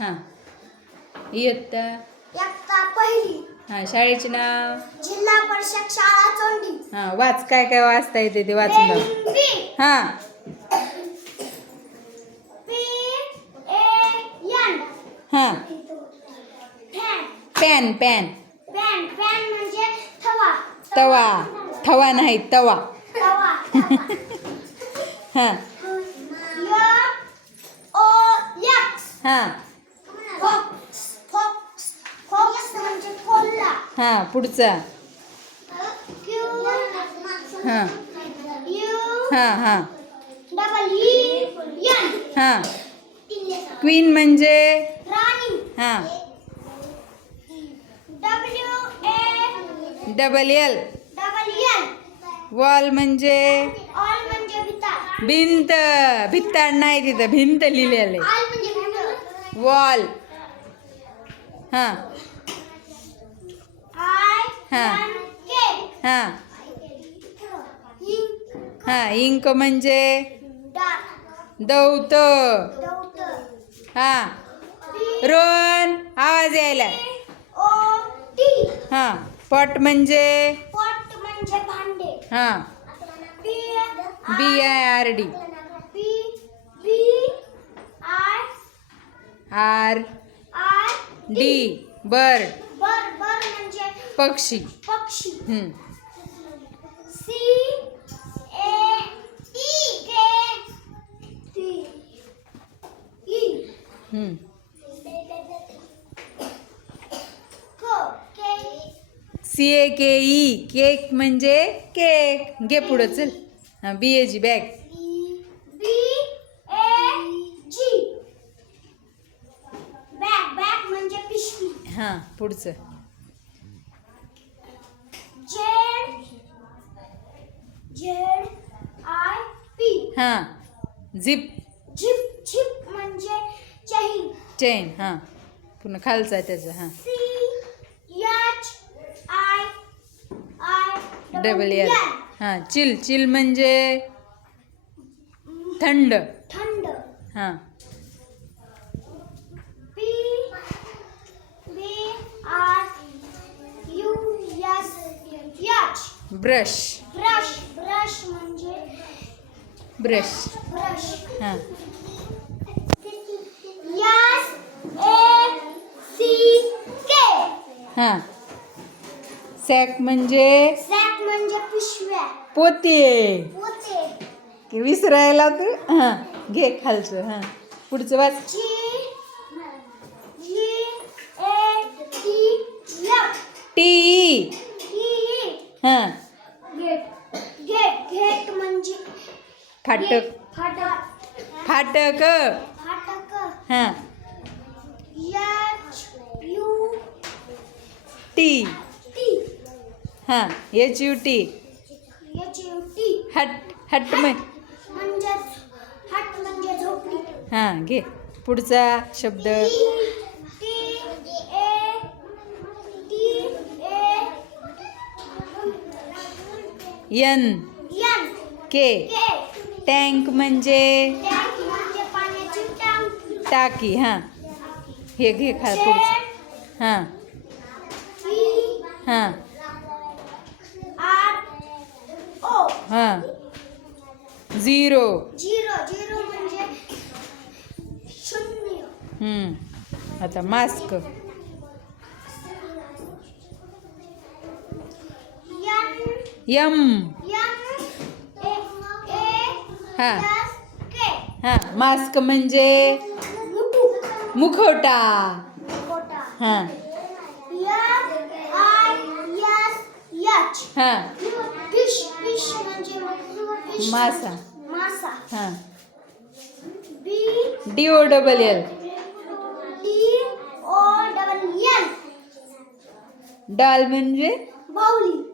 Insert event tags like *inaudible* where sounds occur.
हां. इयत्ता. इयत्ता पहिली. हां शाळेचे नाव? जिल्हा परिषद शाळा चोंडी. हां वाच काय काय वाचता येते ते वाचून हां. हां. Fan. Pan pan. Pan pan म्हणजे तवा थवा नाही तवा. तवा. *laughs* हां. हां. फॉक्स फॉक्स फॉक्स म्हणजे कोल्हा. हां पुढचा. हां. हां हां. डबल ई एन हां क्वीन म्हणजे? राणी. हां. W A double L double L wall म्हणजे? ऑल म्हणजे भिंत. भित्ताड नाही तिथं. भिंत लिहिलेलं आहे. वॉल. हां. आय हा. हां. इंक हां इंक म्हणजे? दौत. हां. रोन आवाज यायला. ओ टी हां. पट म्हणजे? पॉट म्हणजे भांडे. हां. B I R D P B I R. D. Bird बर. बर म्हणजे पक्षी. पक्षी. हम्म. C A T K T E. हम्म. को K C A K E. Cake म्हणजे केक. घे पुढं चल. हां B A G bag. B A G bag bag म्हणजे पिशवी हां. पुढचं. जेड. Z I P. हां. झिप. झिप झिप म्हणजे चही चेन हां. पुन्हा खालचं आहे त्याचं हां. C H I I double L. हां चिल चिल म्हणजे थंड. थंड. हां P B R U S H brush. Brush. Brush म्हणजे ब्रश ब्रश हां. एस ए सी के हां. सॅक म्हणजे? सॅक म्हणजे पिशव्या पोते. पोते. की विसरायला तू? हां. घे खालचं हां. पुढचं वाच G G A T F T E E हां. गेट गेट गेट म्हणजे फाटक. फाटक. फाटक. फाटक. हां. एच यू टी टी हां. H U T H U T hut hut मै म्हणजे हट म्हणजे झोपडी. हां घे. पुढचा शब्द T A T A N N K tank म्हणजे? टँक म्हणजे टाकी. हां. हे घे खा पुढचं. हां. हां. हां. झिरो. म्हणजे. आता मास्क. यम। हाँ। हाँ मास्क म्हणजे मुखोटा हाँ। हाँ। मासा। हाँ। डी ओ डबल एल डाल म्हणजे? बाहुली।